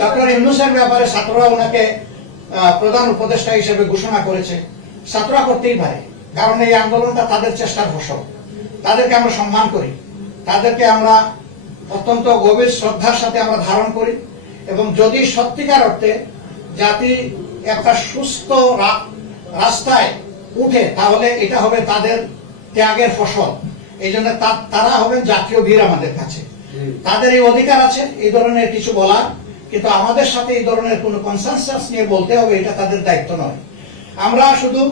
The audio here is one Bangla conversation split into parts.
ডক্টর ইউনুসের ব্যাপারে ছাত্ররা ওনাকে প্রধান উপদেষ্টা হিসেবে ঘোষণা করেছে। ছাত্ররা করতেই পারে কারণ এই আন্দোলনটা তাদের চেষ্টার ফসল। তাদেরকে আমরা সম্মান করি। তাদেরকে আমরা অত্যন্ত গভীর শ্রদ্ধার সাথে আমরা ধারণ করি এবং যদি সত্যিকার অর্থে জাতি একটা সুস্থ রাস্তায় উঠে তাহলে এটা হবে তাদের ত্যাগের ফসল। এই জন্য তারা হবেন জাতীয় বীর আমাদের কাছে। তাদের এই অধিকার আছে এই ধরনের কিছু বলার। কিন্তু আমাদের সাথে এই ধরনের কোনো কনসেনসাস নিয়ে বলতে হবে, এটা তাদের দায়িত্ব নয়। আমরা শুধু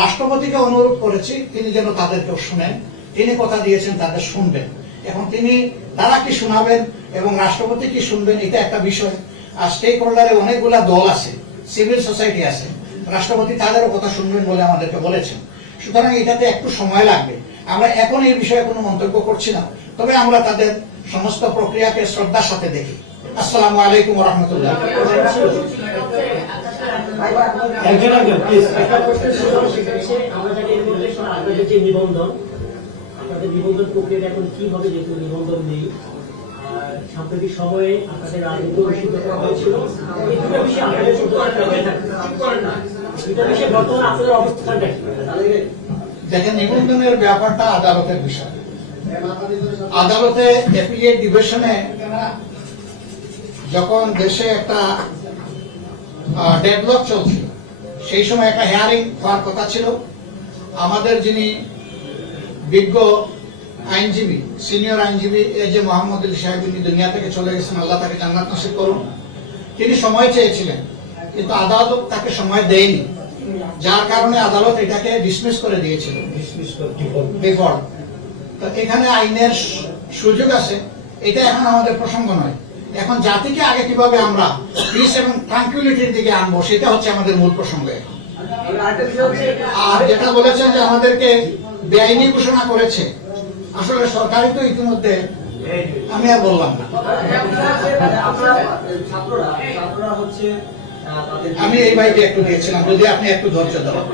রাষ্ট্রপতিকে অনুরোধ করেছি, তিনি যেন তাদেরকেও শুনেন। তিনি কথা দিয়েছেন, তাদের শুনবেন। এখন তিনি তারা কি শোনাবেন এবং রাষ্ট্রপতি কি শুনবেন, এটা একটা বিষয়। আর স্টেক হোল্ডারে অনেকগুলা দল আছে সিভিল সোসাইটি আছে। রাষ্ট্রপতি তাদেরও কথা শুনবেন বলে আমাদেরকে বলেছেন। সুতরাং এটাতে একটু সময় লাগবে। আমরা এখন এই বিষয়ে কোনো মন্তব্য করছি না, তবে আমরা তাদের সমস্ত প্রক্রিয়াকে শ্রদ্ধার সাথে দেখি। আসসালামু আলাইকুম রহমতুল্লাহ একজন একজন প্লিজ একটা প্রশ্ন ছিল সেটা হচ্ছে আমরা জানি এর মধ্যে সব আপনাদের যে নিবন্ধন আপনাদের নিবন্ধন প্রক্রিয়াটা এখন কি হবে যেহেতু নিবন্ধন নেই সাম্প্রতিক সময়ে আপনাদের রাজনীতি নিষিদ্ধ করা হয়েছিল। এই বিষয়ে আপনাদের শুধু একটা থাকে। দুটো বিষয়ে বর্তমানে আপনাদের অবস্থানটা কি? দেখেন নিবন্ধনের ব্যাপারটা আদালতের বিষয়। আদালতে ডিভিশনে যখন দেশে একটা ডেডলক চলছিল সেই সময় একটা হেয়ারিং হওয়ার কথা ছিল। আমাদের যিনি বিজ্ঞ আইনজীবী সিনিয়র আইনজীবী এ যে মোহাম্মদ আলী সাহেব ইনি দুনিয়া থেকে চলে গেছেন আল্লাহ তাকে জান্নাত নসিব করুন। তিনি সময় চেয়েছিলেন কিন্তু আদালত তাকে সময় দেয়নি। যার কারণে আদালত এটাকে ডিসমিস করে দিয়েছিল। ডিফল্ট তো এখানে আইনের সুযোগ আছে। এটা এখন আমাদের প্রসঙ্গ নয়। এখন জাতিকে আগে কীভাবে আমরা পিস এবং ট্রাঙ্কুইলিটির দিকে আনব, সেটা হচ্ছে আমাদের মূল প্রসঙ্গ আর যেটা বলেছেন যে আমাদেরকে বেআইনি ঘোষণা করেছে, আসলে সরকারই তো ইতিমধ্যে, আমি আর বললাম না। আমি এই ভাইকে একটু দিয়েছিলাম, যদি আপনি একটু ধৈর্য ধরেন।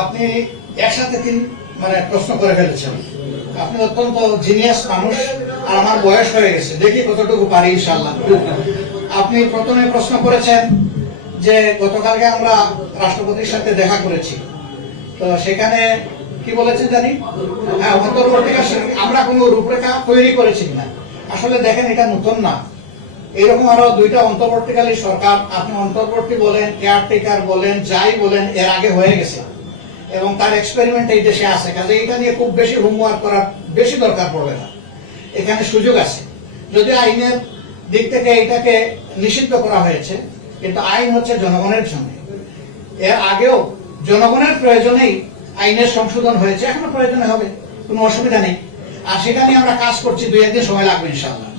আপনি একসাথে তিন মানে প্রশ্ন করে ফেলেছেন। আপনি অত্যন্ত জিনিয়াস মানুষ, আর আমার বয়স হয়ে গেছে। দেখি কতটুকু পারি ইনশাল্লাহ আপনি প্রথমে প্রশ্ন করেছেন যে গতকালকে আমরা রাষ্ট্রপতির সাথে দেখা করেছি। তো সেখানে কি বলেছেন জানি? হ্যাঁ অন্তর্বর্তীকাল আমরা কোনো রূপরেখা তৈরি করেছি না আসলে দেখেন, এটা নতুন না। এরকম আরও দুইটা অন্তর্বর্তীকালীন সরকার, আপনি অন্তর্বর্তী বলেন কেয়ারটেকার বলেন, যাই বলেন, এর আগে হয়ে গেছে। এবং তার এক্সপেরিমেন্ট এই দেশে আছে। কাজে এটা নিয়ে খুব বেশি হোমওয়ার্ক করার বেশি দরকার পড়বে না। এখানে সুযোগ আছে। যদি আইনের দিক থেকে এটাকে নিষিদ্ধ করা হয়েছে, কিন্তু আইন হচ্ছে জনগণের জন্য। এর আগেও জনগণের প্রয়োজনেই আইনের সংশোধন হয়েছে, এখনও প্রয়োজন হবে, কোনো অসুবিধা নেই। আর সেটা নিয়ে আমরা কাজ করছি দু একদিন সময় লাগবে ইনশাআল্লাহ।